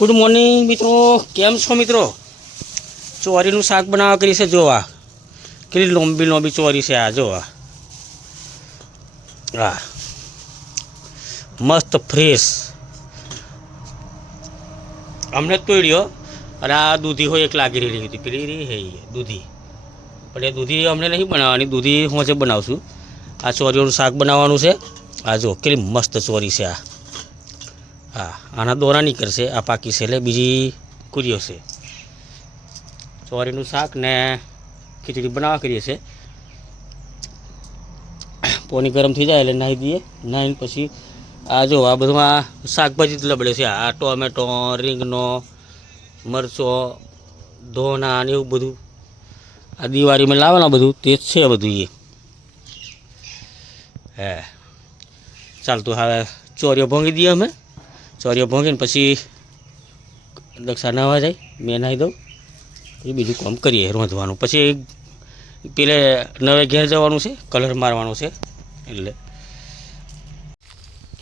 Good morning મિત્રો. કેમ છો, મિત્રો? ચોરીનું શાક બનાવવા કરી છે, જોવા. કેટલી લોંબી લોંબી ચોરી છે આ, જોવા. હા મસ્ત ફ્રેશ અમને જ તોડ્યો. અને આ દૂધી હોય એક લાગી રહેલી હતી. પેલી રહી હે દૂધી. પણ એ દૂધી અમને નહીં બનાવવાની. દૂધી હું જ બનાવશું આ ચોરીઓનું શાક બનાવવાનું છે. આ જો, કેટલી મસ્ત ચોરી છે આ. હા, આના દોરા નીકળશે, આ પાકી છે, એટલે બીજી કુરીઓ છે. ચોરીનું શાક ને ખીચડી બનાવવા કરીએ છે પોની ગરમ થઈ જાય એટલે નાહી દઈએ. નાહીને પછી આ જો, આ બધું શાકભાજી જ લબડે છે. આ ટોમેટો, રીંગનો, મરચો, ધોના ને એવું બધું. આ દિવાળીમાં લાવવાના બધું, તે જ છે બધું એ. હે. ચાલતું હવે ચોરીઓ ભોંગી દઈએ અમે. ચોરીઓ ભોંગીને પછી દક્ષા નાવા જાય, મેં નાહી દઉં. પછી બીજું કામ કરીએ રોંધવાનું. પછી પેલે નવે ઘેર જવાનું છે, કલર મારવાનો છે, એટલે.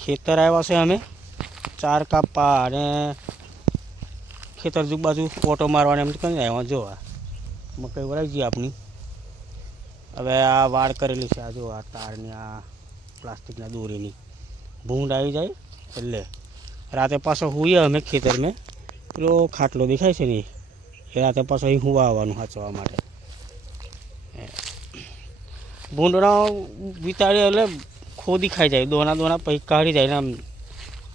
ખેતર આવ્યા છે અમે, ચાર કાપા અને ખેતર જુ બાજુ ફોટો મારવાને એમ કઈ આવ્યા, જોવા. મકાઈ વરાઈ ગઈ આપણી. હવે આ વાડ કરેલી છે, આ જો આ તારની, આ પ્લાસ્ટિકના દોરીની. ભૂંડ આવી જાય, એટલે. રાતે પાછો હુઈએ અમે ખેતરમાં પેલો ખાટલો દેખાય છે ને એ? રાતે પાછો અહીં હુવા આવવાનું સાચવા માટે. ભૂંડણા વિતાડી એટલે ખોદી ખાઈ જાય, દોના દોના પછી કાઢી જાય ને આમ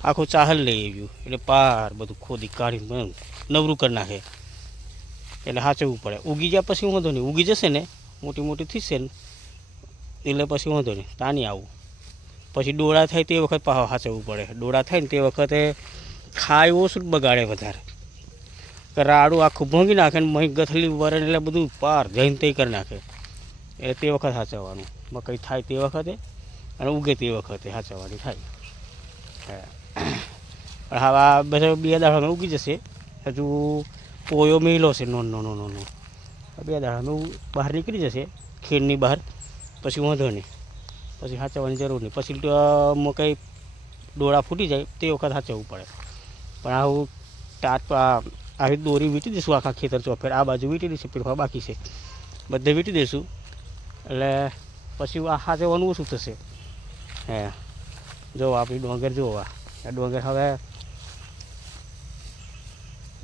આખું ચાહલ લઈ આવ્યું. એટલે પાર બધું ખોદી કાઢીને નવરું કરી નાખે. એટલે સાચવવું પડે. ઉગી જાય પછી વાંધો નહીં. ઉગી જશે ને, મોટી મોટી થશે ને, એટલે પછી વાંધો નહીં. તાની આવું. પછી ડોળા થાય તે વખત સાચવવું પડે. ડોળા થાય ને તે વખતે ખાય ઓછું બગાડે વધારે. રાડું આખું ભોંગી નાખે ને મહી ગથલી વરે એટલે બધું પાર જઈને તે કરી નાખે. એટલે તે વખત સાચવવાનું મકઈ થાય તે વખતે અને ઉગે તે વખતે સાચવવાની થાય. પણ હવે આ બધા બે દાડામાં ઉગી જશે. હજુ પોયો મેલો છે નો નો નો નો નો બે દાડામાં બહાર નીકળી જશે. ખીરની બહાર. પછી વાંધો નહીં. પછી સાચવવાની જરૂર નહીં. પછી તો મકાઈ ડોળા ફૂટી જાય તે વખત સાચવવું પડે. પણ આવું ટાટ, આ આવી દોરી વીંટી દઈશું આખા ખેતર ચોફેર આ બાજુ વીંટી દઈશું પીરફા બાકી છે. બધે વીંટી દઈશું. એટલે પછી આ સાચવવાનું ઓછું થશે. હે. જો આપણી ડોંગર જુઓ આ આ ડોંગર હવે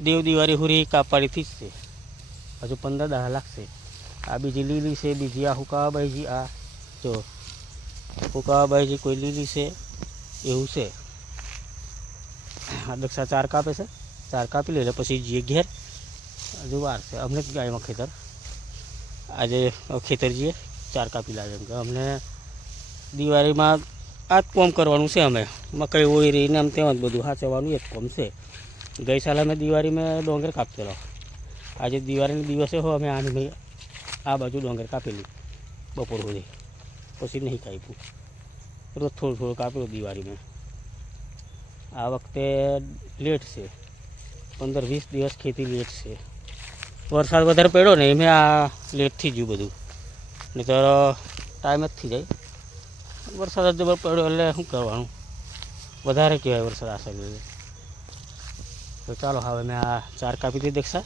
દેવ દિવાળી હુરી કાપાડીથી જ છે. હજુ પંદર દાડા લાગશે. આ બીજી લીલી છે, બીજી આ હુકાવાબાઈજી આ જો હુકાવાબાઈજી કોઈ લીલી છે, એવું છે. દક્ષા ચાર કાપે છે. ચાર કાપી લે પછી જઈએ ઘેર હજુ વાર છે. અમને જ ગાયમાં ખેતર? આજે ખેતર જઈએ, ચાર કાપી લાવે એમ કે. અમને દિવાળીમાં આ જ કોમ કરવાનું છે અમે. મકાઈ હોય રહીને આમ તેમ જ બધું હાચવાનું એક કોમ છે. ગઈ સાલ અમે દિવાળીમાં ડોંગર કાપતેલો આજે દિવાળીના દિવસે હો અમે આની આ બાજુ ડોંગર કાપેલી બપોર સુધી. પછી નહીં કાપ્યું રોજ થોડું થોડું કાપ્યું દિવાળીમાં. આ વખતે લેટ છે. પંદર વીસ દિવસ ખેતી લેટ છે. વરસાદ વધારે પડ્યો ને એમે આ લેટ થઈ ગયું બધું. નહીં તો ટાઈમ જ થઈ જાય. વરસાદ જ જબર પડ્યો એટલે શું કરવાનું? વધારે કહેવાય વરસાદ આ સાઈડ. તો ચાલો હવે મેં આ ચાર કાપી દઈ દેખશા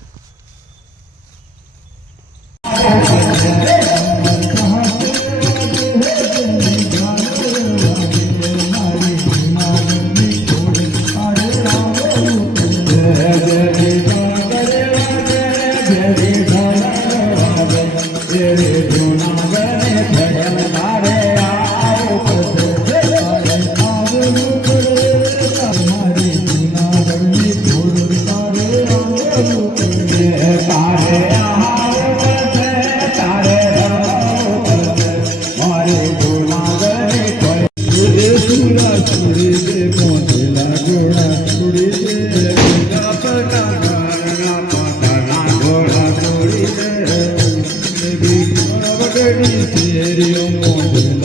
una ചേരുമോ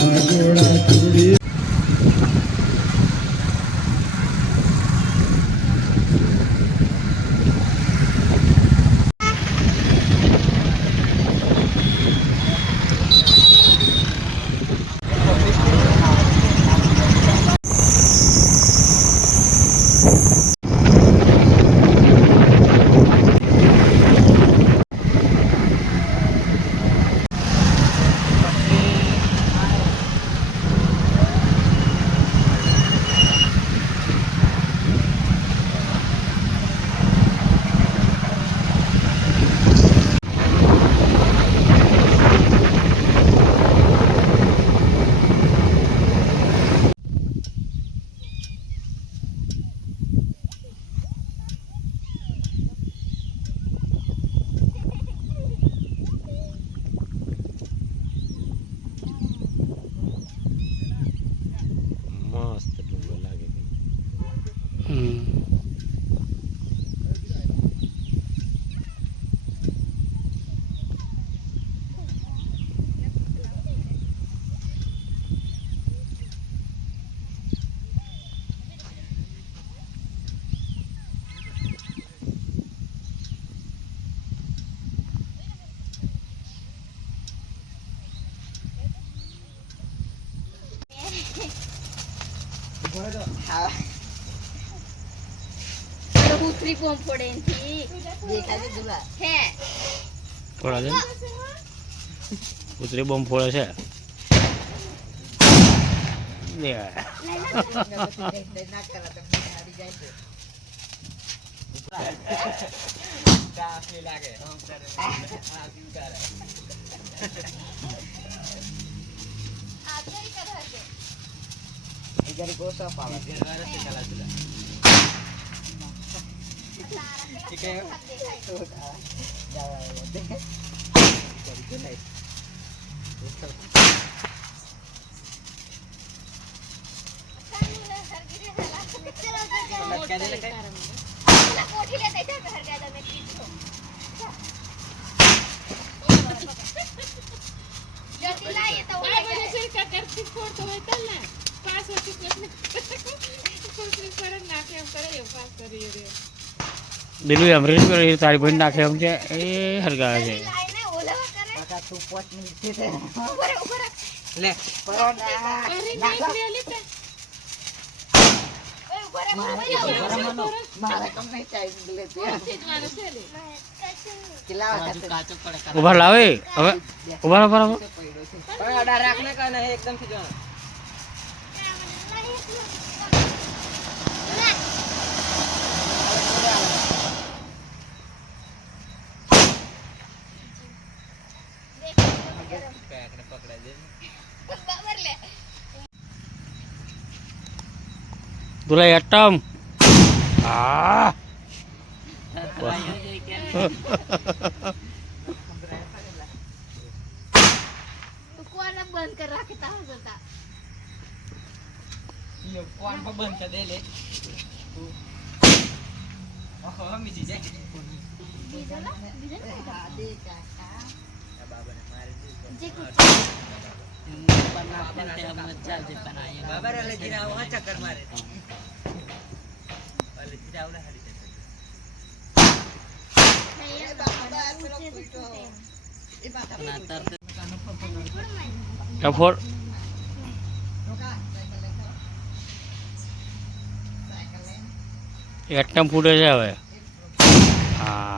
ઉતરી કોમ પડે એનથી. હે. છે ઉતરી બોમ્બ ફોડે છે. લે. આ કઈ કરે છે કોઠી લેતા જા ઘર ગયા તમે કીધું જલ્દી લાઈએ તો આ ઉડાઈ બધે જાય. સિરકા કરતી ફોડતો હોય તલ ને પાસ હતી નાખે એમ કરે એવું પાસ કરી રહ્યો. દિલ્હી અમરેશ કરે તારી ભાઈ નાખે એમ છે એ હરગાવે છે. ઊભો લે લાવે હવે ઊભા ઊભા ઊભા બરાબર લે દુલાઈ અટમ આ બંધ કર રાખતા હતા યો કોણ પર બંધ કર દે લે ઓહો હમી જી જાય બીજો ના બીજો ના દે કાકા બાબાને મારી દે જે કુછ কাপড় એકદમ ફૂટે છે હવે હા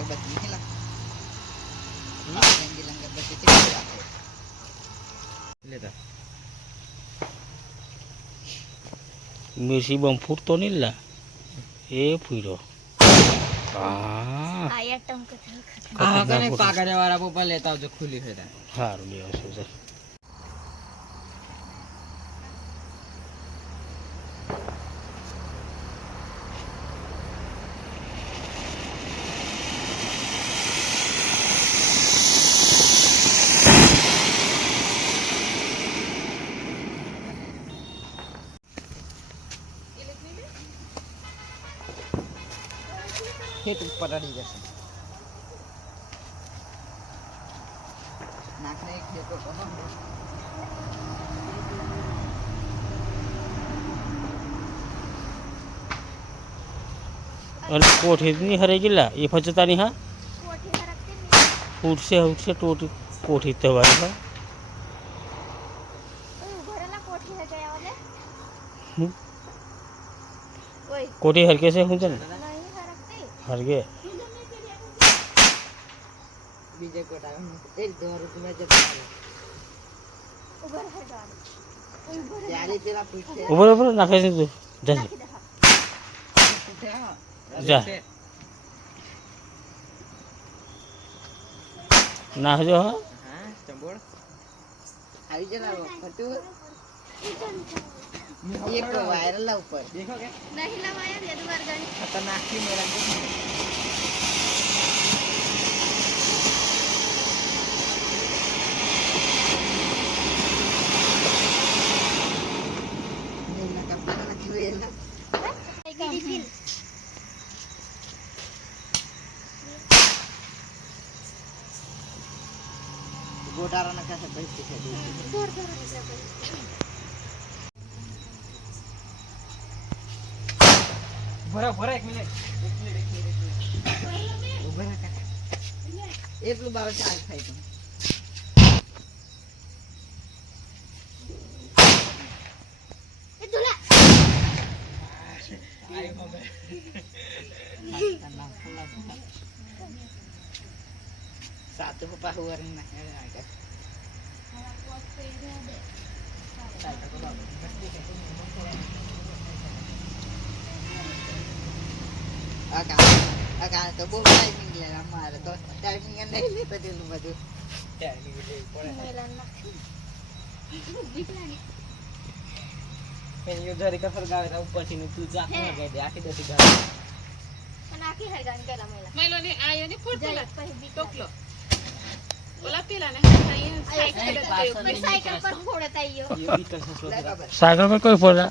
બોલો, બોલો છે, બોલો. મિર્ચી બમ ફૂટતો નહીં લા એ ફૂટ્યો હા આ એટમ કથા ખતરનાક ફૂટ્યો. પાગરે વાળા પપ્પા લેતા આવજો ખુલી છે ત્યાં. સારું લે આવશે ચાલ. ખેત ઉપર અડી જશે નાખને એક દેખો તો અને કોઠી નહીં હરાઈ ગયેલા એ ફચતાની હા કોઠી હરકતી નહીં. ફૂટશે ફૂટશે ટોટી કોઠી તમારી હા ઓય, ઉભો રહેલા કોઠી હે हरगे बीजे को डाल एक दो रुपए जब ऊपर हाँ। हाँ, तो है ऊपर ऊपर ना कैसे तू। जा। जा ना हो। जो। हाँ। चंबोड़। आई जना फटू। ये को वायरल ऊपर। देखो क्या नहीं ये रेड वर्गन खतरनाक की मेरा ભરા ભરા એક મિનિટ. એક મિનિટ એક એટલું બાર ચાર્જ થાય તો. Satu pahuar nak ada. ના તો બહુ ટાઈમિંગ લે અમારે તો. ટાઈમિંગ નહીં લે બધું. બધું ટાઈમિંગ લે પડે. કફર ગાવે ઉપરથી તું ચાખી ગઈ દે આખી દતી ગાવે. અને આખી હરગાન કેલા મેલા મેલો ને આયો ને ફૂટલા ટોકલો. સાયકલ પર કોઈ ફોડા?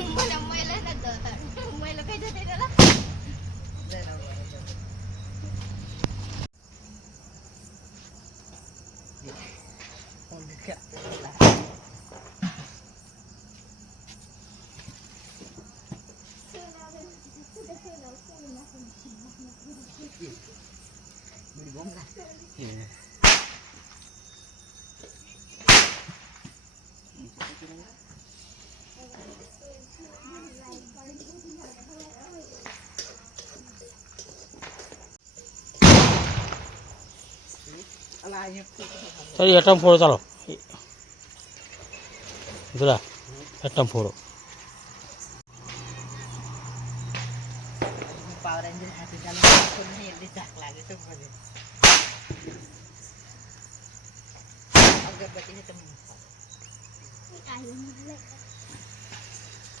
આયલા મને મેલા ન દો મેલા કઈ જતે సరే ఎట్టం పోడు చాలు ఇదిరా ఎట్టం పోడు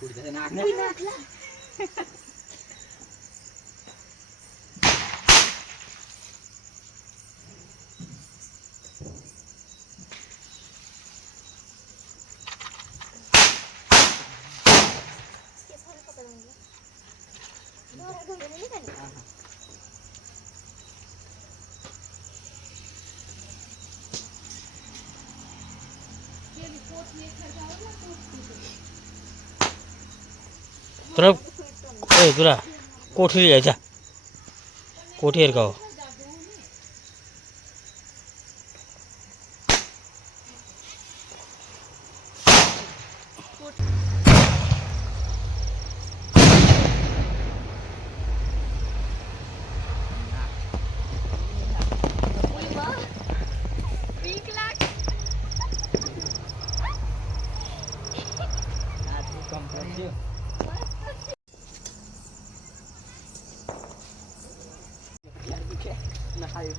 Udah nak. Udah nak. હાથી ચાલુ કોઈ નહીં એટલી ધાક લાગે તો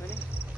ના